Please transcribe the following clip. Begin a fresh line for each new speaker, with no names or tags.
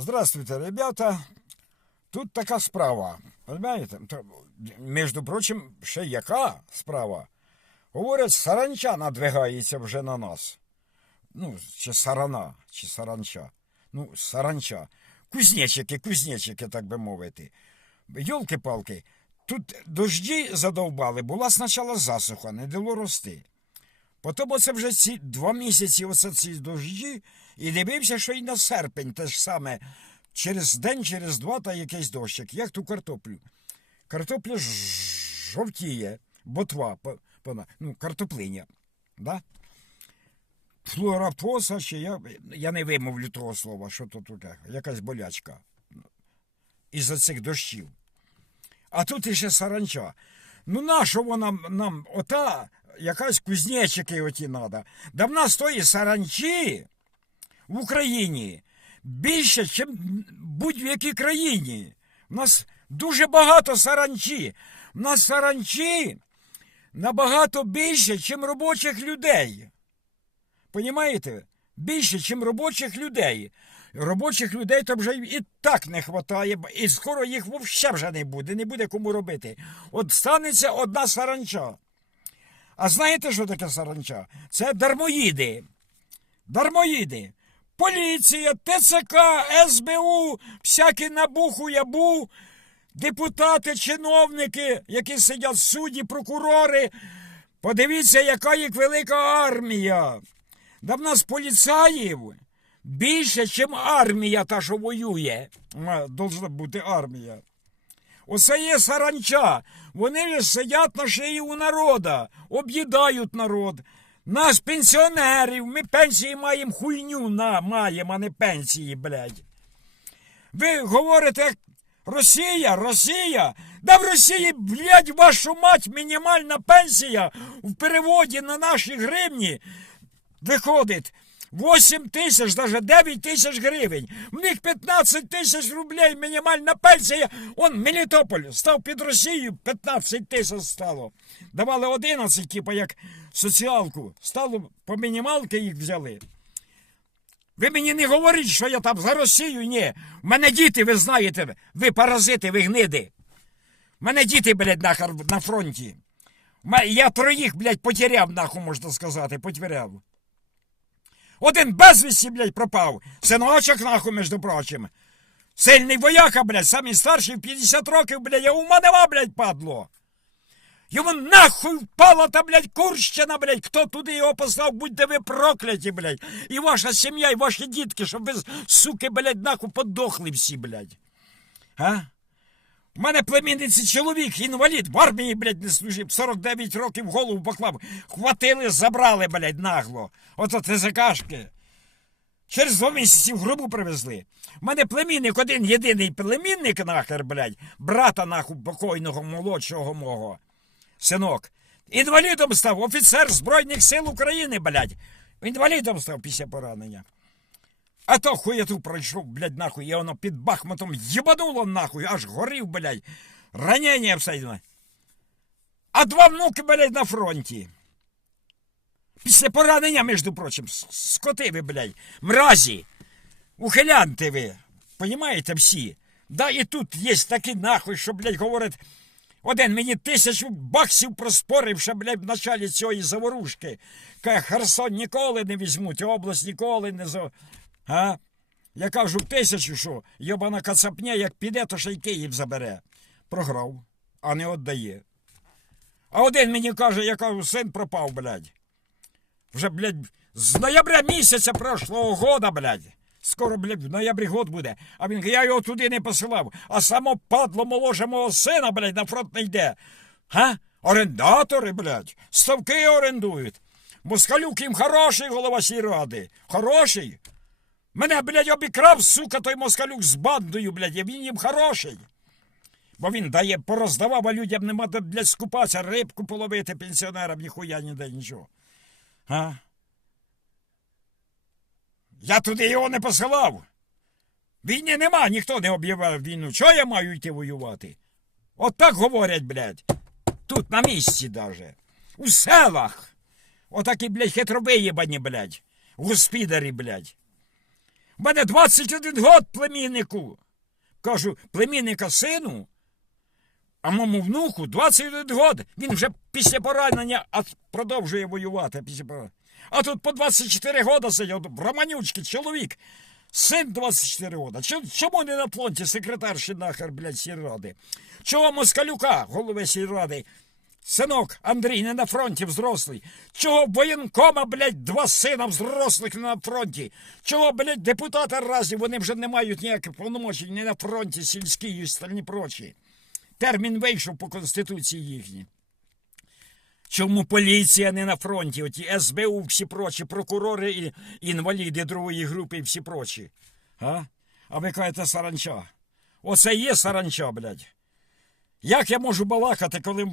Здравствуйте, ребята. Тут така справа. Понимаєте? Між прочим, ще яка справа? Говорять, саранча надвигається вже на нас. Ну, чи сарана, чи саранча. Ну, саранча. Кузнечики, кузнечики, так би мовити. Йолки-палки, тут дожді задовбали, була спочатку засуха, не дало рости. Потім оце вже ці два місяці оце ці дожді, і дивився, що і на серпень те ж саме. Через день, через два та якийсь дощик, як ту картоплю. Картопля жовтіє, ботва, ну, картоплиня. Да? Флорафоса, чи я, я не вимовлю того слова, що то таке, якась болячка. Із-за цих дощів. А тут іще саранча. Ну нащо вона нам ота якась кузнечики оті надо. Да в нас тої саранчі в Україні більше, ніж будь-в якій країні. У нас дуже багато саранчі. У нас саранчі набагато більше, ніж робочих людей. Понімаєте? Більше, ніж робочих людей. Робочих людей то вже і так не вистачає, і скоро їх взагалі вже не буде, не буде кому робити. От станеться одна саранча. А знаєте, що таке саранча? Це дармоїди. Дармоїди. Поліція, ТЦК, СБУ, всякі набуху ябу, депутати, чиновники, які сидять судді, прокурори. Подивіться, яка їх велика армія. Да в нас поліцаїв більше, ніж армія та, що воює. Должна бути армія. Оце є саранча. Вони ж сидять на шиї у народа, об'їдають народ. Нас пенсіонерів, ми пенсії маємо хуйню на, маємо, а не пенсії, блядь. Ви говорите, Росія, Росія. Да в Росії, блядь, вашу мать, мінімальна пенсія в переводі на наші гривні виходить 8 тисяч, навіть 9 тисяч гривень. В них 15 тисяч рублей мінімальна пенсія. Он Мелітополь став під Росією, 15 тисяч стало. Давали 11, типу, як соціалку. Стало по мінімалки їх взяли. Ви мені не говоріть, що я там за Росію, ні. В мене діти, ви знаєте, ви паразити, ви гниди. В мене діти, блядь, нахер на фронті. Я троїх, блядь, потеряв, нахуй, можна сказати, потеряв. Один безвісті, блядь, пропав. Синочок, нахуй, між прочим. Сильний вояка, блядь, самий старший в 50 років, блядь, я ума нема, блядь, падло. Йому нахуй впала та, блядь, Курщина, блядь, хто туди його послав, будьте ви прокляті, блядь. І ваша сім'я, і ваші дітки, щоб ви, суки, блядь, нахуй подохли всі, блядь. А? У мене племінниці чоловік, інвалід, в армії, блядь, не служив, 49 років голову поклав. Хватили, забрали, блядь, нагло. Ото ТЗКшки. Через два місяці в грубу привезли. У мене племінник, один єдиний племінник, нахер, блядь, брата нахуй покойного молодшого мого. Синок. Інвалідом став, офіцер Збройних сил України, блядь. Інвалідом став після поранення. А то хуєту пройшов, блядь, нахуй, і воно під Бахмутом їбануло нахуй, аж горів, блядь. Ранення все. А два внуки, блядь, на фронті. Після поранення, між прочим, скоти ви, блядь, мразі, ухилянти ви, понімаєте всі? Да і тут є такі нахуй, що, блядь, говорять, один мені тисячу баксів проспорив, ще, блядь, в началі цієї заворушки. Каже, Херсон ніколи не візьмуть, область ніколи не за. А? Я кажу, тисячу, що йобана кацапня, як піде, то ще й Київ забере. Програв, а не віддає. А один мені каже, я кажу, син пропав, блядь. Вже, блядь, з ноября місяця прошлого года, блядь. Скоро, блядь, в ноябрі год буде. А він я його туди не посилав. А само падло моложе мого сина, блядь, на фронт не йде. Га? Орендатори, блядь, ставки орендують. Москалюк їм хороший голова сільради. Хороший. Мене, блядь, обікрав, сука, той москалюк з бандою, блядь, і він їм хороший. Бо він дає, пороздавав, а людям нема де, блядь, скупатися, рибку половити пенсіонерам, ніхуя не дає нічого. А? Я туди його не посилав. Війни нема, ніхто не об'явив війну. Чого я маю йти воювати? От так говорять, блядь. Тут на місці даже. У селах. Отакі, блядь, хитровиєбані, блядь. Госпідарі, блядь. В мене 21 год племіннику. Кажу, племінника сину, а моєму внуку 21 год. Він вже після поранення а продовжує воювати після. А тут по 24 года сидять, романючки, чоловік. Син 24 года. Чо- Чому не на фронті секретарші нахер, блядь, сільради? Чого москалюка, голови сільради, синок Андрій не на фронті взрослий? Чого воєнкома, блядь, два сина взрослих не на фронті? Чого, блядь, депутати разі, вони вже не мають ніяких повномочень ні на фронті, сільській і остальні прочі. Термін вийшов по Конституції їхній. Чому поліція не на фронті? Оті СБУ, всі прочі, прокурори і інваліди другої групи і всі прочі. А? А ви кажете саранча. Оце є саранча, блядь. Як я можу балакати, коли